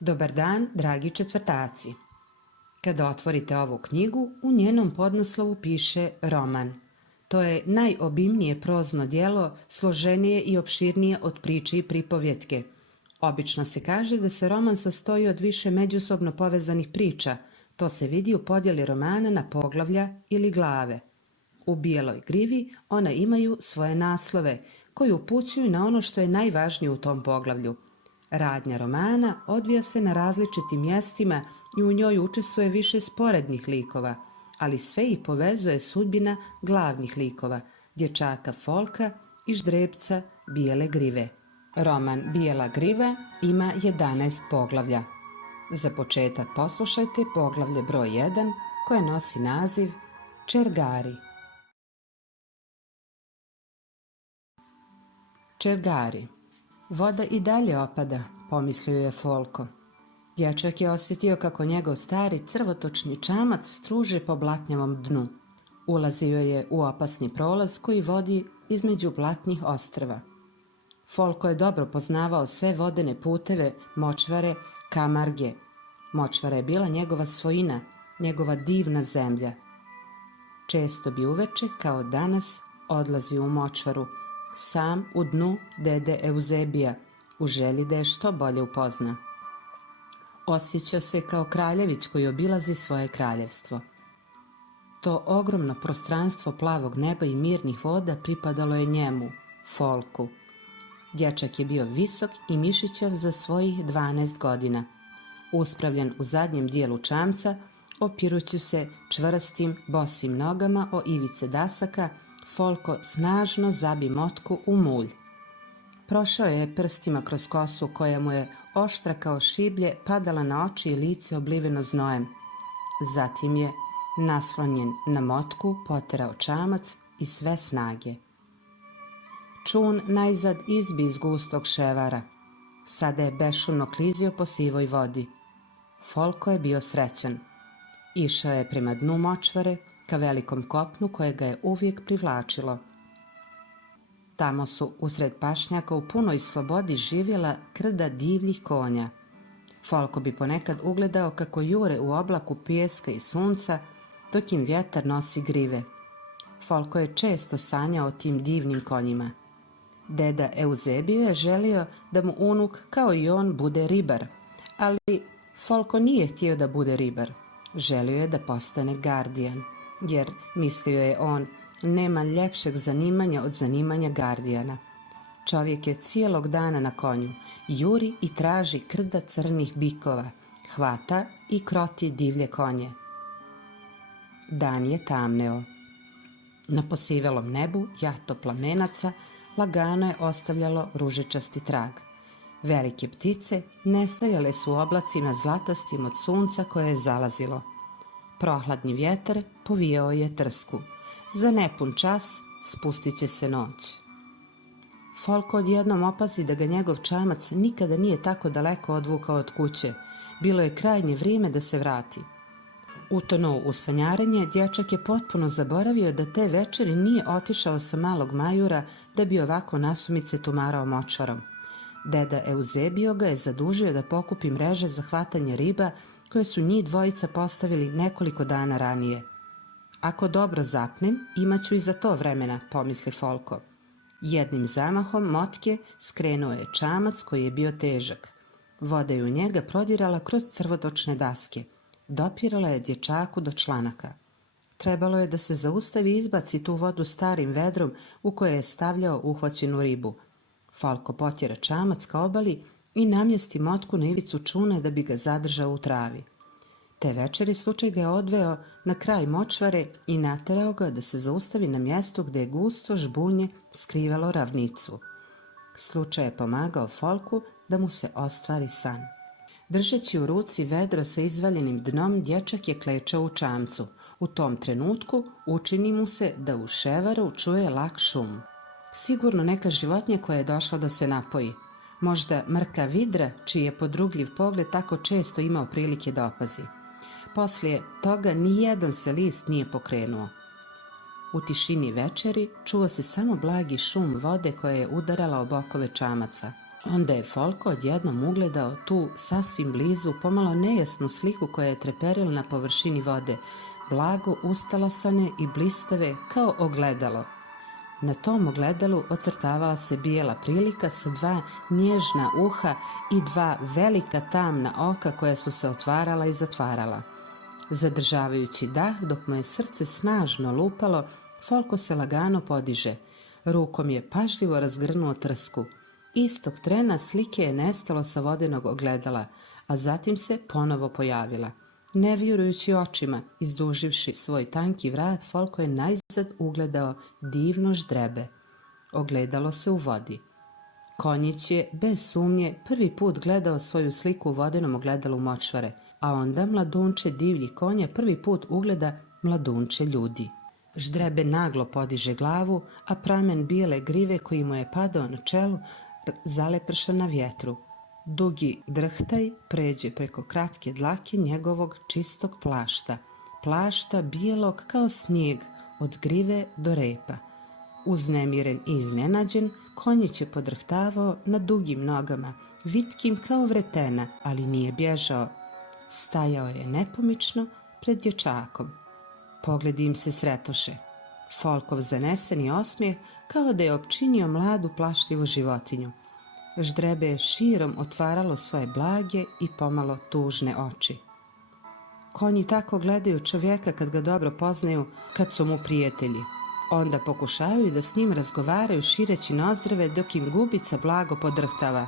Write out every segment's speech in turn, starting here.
Dobar dan, dragi četvrtaci. Kada otvorite ovu knjigu, u njenom podnaslovu piše roman. To je najobimnije prozno djelo, složenije i opširnije od priče i pripovjetke. Obično se kaže da se roman sastoji od više međusobno povezanih priča. To se vidi u podjeli romana na poglavlja ili glave. U Bijeloj grivi ona imaju svoje naslove, koji upućuju na ono što je najvažnije u tom poglavlju. Radnja romana odvija se na različitim mjestima i u njoj učestvuje više sporednih likova, ali sve ih povezuje sudbina glavnih likova, dječaka Folka i ždrebca Bijele grive. Roman Bijela griva ima 11 poglavlja. Za početak poslušajte poglavlje broj 1 koje nosi naziv Čergari. Čergari. Voda i dalje opada, pomislio je Folko. Dječak je osjetio kako njegov stari crvotočni čamac struže po blatnjavom dnu. Ulazio je u opasni prolaz koji vodi između blatnjih ostrva. Folko je dobro poznavao sve vodene puteve, močvare, kamarge. Močvara je bila njegova svojina, njegova divna zemlja. Često bi uveče, kao danas, odlazio u močvaru, sam u dnu dede Euzebija, u želji da je što bolje upozna. Osjeća se kao kraljević koji obilazi svoje kraljevstvo. To ogromno prostranstvo plavog neba i mirnih voda pripadalo je njemu, Folku. Dječak je bio visok i mišićav za svojih 12 godina. Uspravljen u zadnjem dijelu čamca, opirući se čvrstim, bosim nogama o ivice dasaka, Folko snažno zabi motku u mulj. Prošao je prstima kroz kosu koja mu je oštra kao šiblje padala na oči i lice obliveno znojem. Zatim je, naslonjen na motku, poterao čamac i sve snage. Čun najzad izbi iz gustog ševara. Sada je bešumno klizio po sivoj vodi. Folko je bio srećan. Išao je prema dnu močvare, ka velikom kopnu koje ga je uvijek privlačilo. Tamo su usred pašnjaka u punoj slobodi živjela krda divljih konja. Folko bi ponekad ugledao kako jure u oblaku pijeska i sunca, dok im vjetar nosi grive. Folko je često sanjao o tim divnim konjima. Deda Euzebio je želio da mu unuk, kao i on, bude ribar, ali Folko nije htio da bude ribar. Želio je da postane gardijan, jer, mislio je on, nema ljepšeg zanimanja od zanimanja gardijana. Čovjek je cijelog dana na konju, juri i traži krda crnih bikova, hvata i kroti divlje konje. Dan je tamneo. Na posivelom nebu jato plamenaca lagano je ostavljalo ružičasti trag. Velike ptice nestajale su u oblacima zlatastim od sunca koje je zalazilo. Prohladni vjetar povijao je trsku. Za nepun čas spustit će se noć. Folko odjednom opazi da ga njegov čamac nikada nije tako daleko odvukao od kuće. Bilo je krajnje vrijeme da se vrati. Utonuo u sanjarenje, dječak je potpuno zaboravio da te večeri nije otišao sa malog majura da bi ovako nasumice tumarao močvarom. Deda Euzebio ga je zadužio da pokupi mreže za hvatanje riba koje su njih dvojica postavili nekoliko dana ranije. Ako dobro zapnem, imaću i za to vremena, pomisli Folko. Jednim zamahom motke skrenuo je čamac koji je bio težak. Voda je u njega prodirala kroz crvotočne daske. Dopirala je dječaku do članaka. Trebalo je da se zaustavi i izbaci tu vodu starim vedrom u koje je stavljao uhvaćenu ribu. Folko potjera čamac ka obali i namjesti motku na ivicu čune da bi ga zadržao u travi. Te večeri slučaj ga je odveo na kraj močvare i naterao ga da se zaustavi na mjestu gdje je gusto žbunje skrivalo ravnicu. Slučaj je pomagao Folku da mu se ostvari san. Držeći u ruci vedro sa izvaljenim dnom, dječak je klečao u čamcu. U tom trenutku učini mu se da u ševaru čuje lak šum. Sigurno neka životinja koja je došla da se napoji. Možda mrka vidra, čiji je podrugljiv pogled tako često imao prilike da opazi. Poslije toga nijedan se list nije pokrenuo. U tišini večeri čuo se samo blagi šum vode koja je udarala o bokove čamaca. Onda je Folko odjednom ugledao tu sasvim blizu pomalo nejasnu sliku koja je treperila na površini vode, blago ustalasane i blistave kao ogledalo. Na tom ogledalu ocrtavala se bijela prilika sa dva nježna uha i dva velika tamna oka koja su se otvarala i zatvarala. Zadržavajući dah dok mu je srce snažno lupalo, Folko se lagano podiže. Rukom je pažljivo razgrnuo trsku. Istog trena slike je nestalo sa vodenog ogledala, a zatim se ponovo pojavila. Ne vjerujući očima, izduživši svoj tanki vrat, Folko je najzad ugledao divno ždrebe. Ogledalo se u vodi. Konjić je, bez sumnje, prvi put gledao svoju sliku u vodenom ogledalu močvare, a onda mladunče divlji konja prvi put ugleda mladunče ljudi. Ždrebe naglo podiže glavu, a pramen bijele grive koji mu je padao na čelu zaleprša na vjetru. Dugi drhtaj pređe preko kratke dlake njegovog čistog plašta. Plašta bijelog kao snijeg, od grive do repa. Uznemiren i iznenađen, konjić je podrhtavao na dugim nogama, vitkim kao vretena, ali nije bježao. Stajao je nepomično pred dječakom. Pogledi im se sretoše. Folkov zaneseni osmijeh kao da je opčinio mladu plašljivu životinju. Ždrebe je širom otvaralo svoje blage i pomalo tužne oči. Konji tako gledaju čovjeka kad ga dobro poznaju, kad su mu prijatelji. Onda pokušavaju da s njim razgovaraju šireći nozdrave dok im gubica blago podrhtava.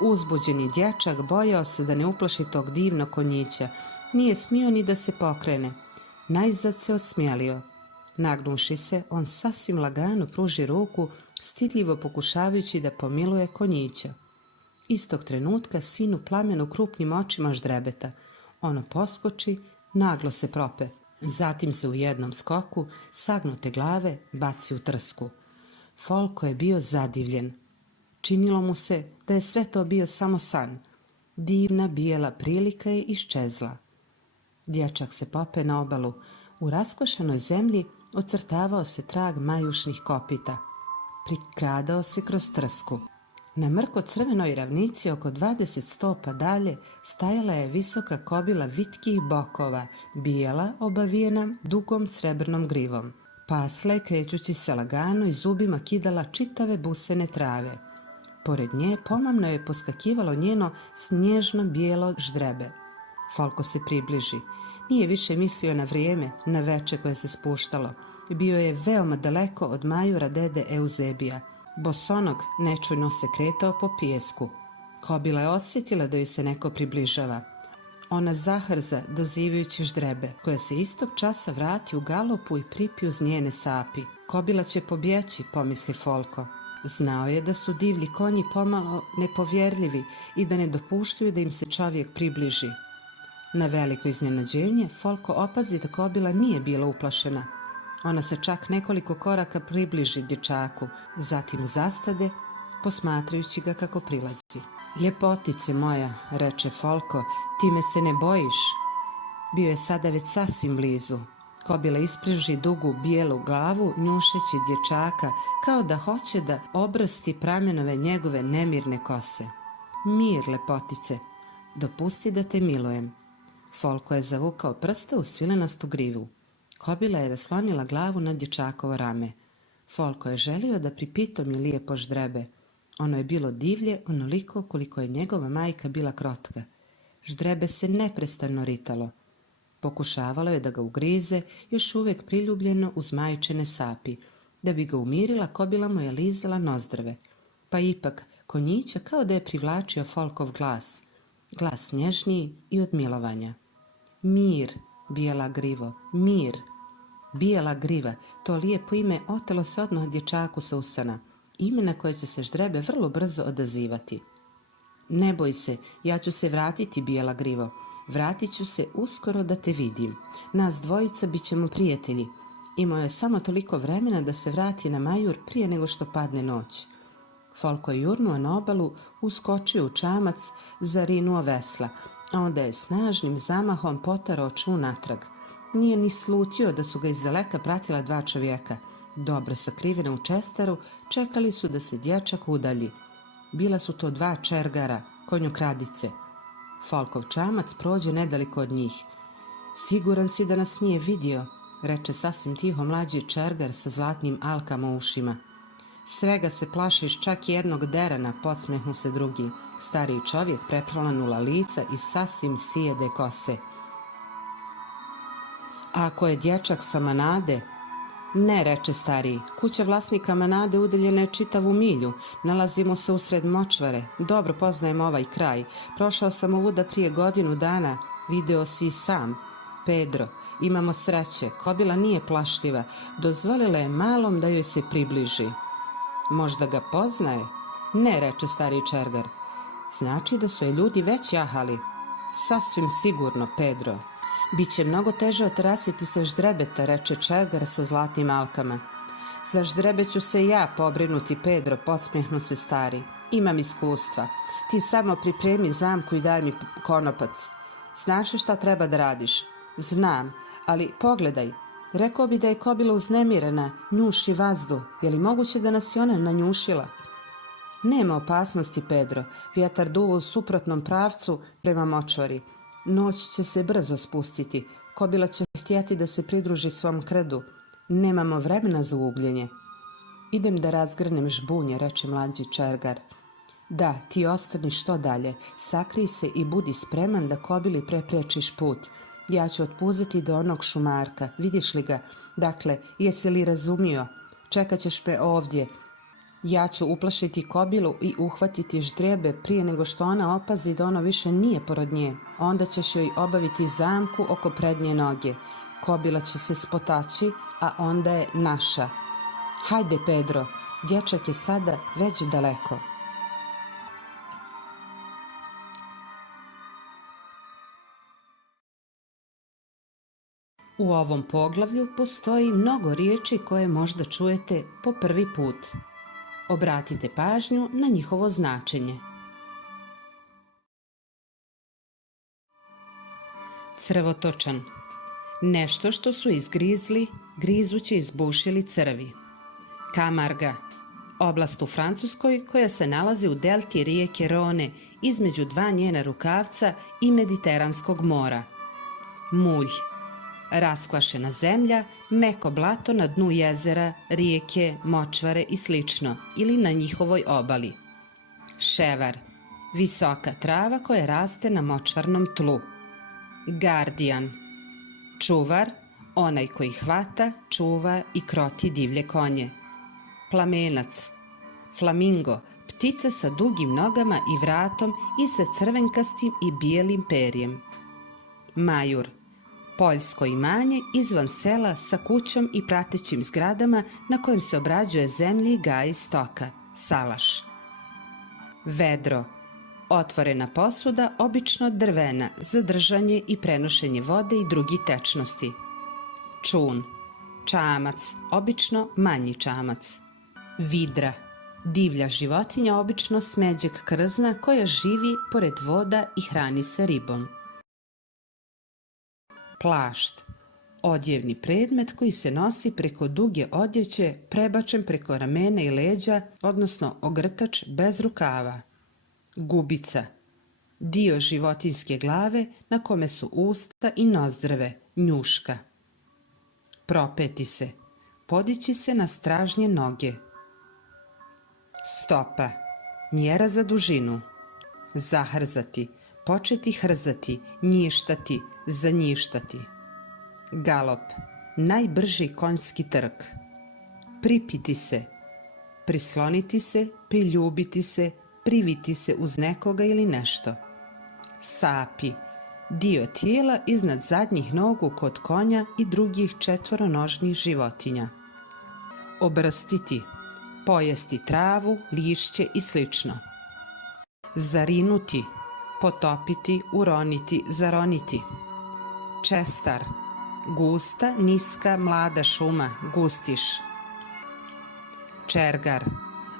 Uzbuđeni dječak bojao se da ne uplaši tog divnog konjića. Nije smio ni da se pokrene. Najzad se osmijelio. Nagnuši se, on sasvim lagano pruži ruku, stidljivo pokušavajući da pomiluje konjića. Istog trenutka sin u plamenu krupnim očima ždrebeta. Ono poskoči, naglo se prope. Zatim se u jednom skoku, sagnute glave, baci u trsku. Folko je bio zadivljen. Činilo mu se da je sve to bio samo san. Divna bijela prilika je iščezla. Dječak se pope na obalu. U raskošanoj zemlji ocrtavao se trag majušnih kopita. Prikradao se kroz trsku. Na mrko crvenoj ravnici oko 20 stopa dalje stajala je visoka kobila vitkih bokova, bijela obavijena dugom srebrnom grivom. Pasla je krećući se lagano i zubima kidala čitave busene trave. Pored nje pomamno je poskakivalo njeno snježno bijelo ždrebe. Folko se približi. Nije više mislio na vrijeme, na veče koje se spuštalo. Bio je veoma daleko od majura dede Euzebija. Bosonog nečujno se kretao po pijesku. Kobila je osjetila da joj se neko približava. Ona zahrza dozivajući ždrebe, koja se istog časa vrati u galopu i pripi uz njene sapi. Kobila će pobjeći, pomisli Folko. Znao je da su divlji konji pomalo nepovjerljivi i da ne dopuštaju da im se čovjek približi. Na veliko iznenađenje, Folko opazi da kobila nije bila uplašena. Ona se čak nekoliko koraka približi dječaku, zatim zastade, posmatrajući ga kako prilazi. Ljepotice moja, reče Folko, ti me se ne bojiš? Bio je sada već sasvim blizu. Kobila ispruži dugu bijelu glavu, njušeći dječaka, kao da hoće da obrsti pramenove njegove nemirne kose. Mir, lepotice, dopusti da te milujem. Folko je zavukao prste u svilenastu grivu. Kobila je naslonila glavu na dječakovo rame. Folko je želio da pripitomi lijepo ždrebe. Ono je bilo divlje onoliko koliko je njegova majka bila krotka. Ždrebe se neprestano ritalo. Pokušavalo je da ga ugrize, još uvijek priljubljeno uz majčine sapi. Da bi ga umirila, kobila mu je lizala nozdrave. Pa ipak, konjića kao da je privlačio Folkov glas. Glas nježniji i od milovanja. Mir, bijela grivo, mir. Bijela griva, to lijepo ime otelo se odmah dječaku sa usana. Ime na koje će se ždrebe vrlo brzo odazivati. Ne boj se, ja ću se vratiti, bijela grivo. Vratit ću se uskoro da te vidim. Nas dvojica bit ćemo prijatelji. Imao je samo toliko vremena da se vrati na majur prije nego što padne noć. Folko je jurnuo na obalu, uskočio u čamac, zarinuo vesla, a onda je snažnim zamahom potarao ču natrag. Nije ni slutio da su ga izdaleka pratila dva čovjeka. Dobro sakrivena u čestaru, čekali su da se dječak udalji. Bila su to 2 čergara, konjokradice. Folkov čamac prođe nedaleko od njih. Siguran si da nas nije vidio, reče sasvim tiho mlađi čergar sa zlatnim alkama u ušima. Svega se plašiš, čak i jednog derana, podsmehnu se drugi. Stariji čovjek preplanula lica i sasvim sijede kose. A ako je dječak sa Manade? Ne, reče stariji, kuća vlasnika Manade udaljena je čitavu milju. Nalazimo se usred močvare. Dobro poznajem ovaj kraj. Prošao sam ovuda prije 1 godinu dana. Video si i sam. Pedro, imamo sreće. Kobila nije plašljiva. Dozvolila je malom da joj se približi. Možda ga poznaje? Ne, reče stariji čergar. Znači da su je ljudi već jahali. Sasvim sigurno, Pedro. Biće mnogo teže otarasiti se ždrebeta, reče čergar sa zlatnim alkama. Za ždrebe ću se ja pobrinuti, Pedro, podsmjehnu se stari. Imam iskustva. Ti samo pripremi zamku i daj mi konopac. Znaš li šta treba da radiš? Znam, ali pogledaj. Rekao bi da je kobila uznemirena, njuši vazduh. Je li moguće da nas je ona nanjušila? Nema opasnosti, Pedro. Vjetar duva u suprotnom pravcu prema močvari. Noć će se brzo spustiti. Kobila će htjeti da se pridruži svom krdu. Nemamo vremena za ugljenje. Idem da razgrnem žbunje, reče mlađi čergar. Da, ti ostani što dalje. Sakrij se i budi spreman da kobili preprečiš put. Ja ću otpuziti do onog šumarka. Vidiš li ga? Dakle, jesi li razumio? Čekat ćeš me ovdje. Ja ću uplašiti kobilu i uhvatiti ždrijebe prije nego što ona opazi da ono više nije pored nje. Onda ćeš joj obaviti zamku oko prednje noge. Kobila će se spotaći, a onda je naša. Hajde, Pedro, dječak je sada već daleko. U ovom poglavlju postoji mnogo riječi koje možda čujete po prvi put. Obratite pažnju na njihovo značenje. Crvotočan. Nešto što su izgrizli, grizući izbušili crvi. Kamarga. Oblast u Francuskoj koja se nalazi u delti rijeke Rone između 2 njena rukavca i Mediteranskog mora. Mulj. Raskvašena zemlja, meko blato na dnu jezera, rijeke, močvare i slično, ili na njihovoj obali. Ševar. Visoka trava koja raste na močvarnom tlu. Gardijan. Čuvar, onaj koji hvata, čuva i kroti divlje konje. Plamenac. Flamingo, ptica sa dugim nogama i vratom i sa crvenkastim i bijelim perjem. Majur. Poljsko imanje izvan sela sa kućom i pratećim zgradama na kojem se obrađuje zemlji i gaji stoka, salaš. Vedro. Otvorena posuda, obično drvena, za držanje i prenošenje vode i drugih tečnosti. Čun. Čamac, obično manji čamac. Vidra. Divlja životinja, obično smeđeg krzna koja živi pored voda i hrani se ribom. Plašt. Odjevni predmet koji se nosi preko duge odjeće, prebačen preko ramena i leđa, odnosno ogrtač bez rukava. Gubica. Dio životinjske glave na kome su usta i nozdrve, njuška. Propeti se. Podići se na stražnje noge. Stopa. Mjera za dužinu. Zahrzati. Početi hrzati, njištati, zanjištati. Galop. Najbrži konjski trk. Pripiti se. Prisloniti se, priljubiti se, priviti se uz nekoga ili nešto. Sapi. Dio tijela iznad zadnjih nogu kod konja i drugih četvoronožnih životinja. Obrstiti. Pojesti travu, lišće i slično. Zarinuti. Potopiti, uroniti, zaroniti. Čestar. Gusta, niska, mlada šuma, gustiš. Čergar.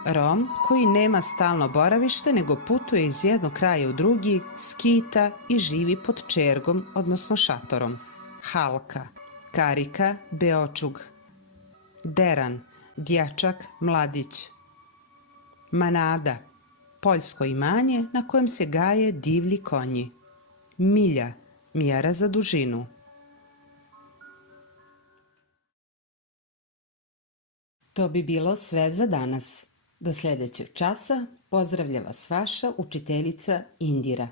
Rom koji nema stalno boravište nego putuje iz jednog kraja u drugi, skita i živi pod čergom, odnosno šatorom. Halka. Karika, beočug. Deran. Dječak, mladić. Manada. Poljsko imanje na kojem se gaje divlji konji. Milja, mjera za dužinu. To bi bilo sve za danas. Do sljedećeg časa pozdravlja vas vaša učiteljica Indira.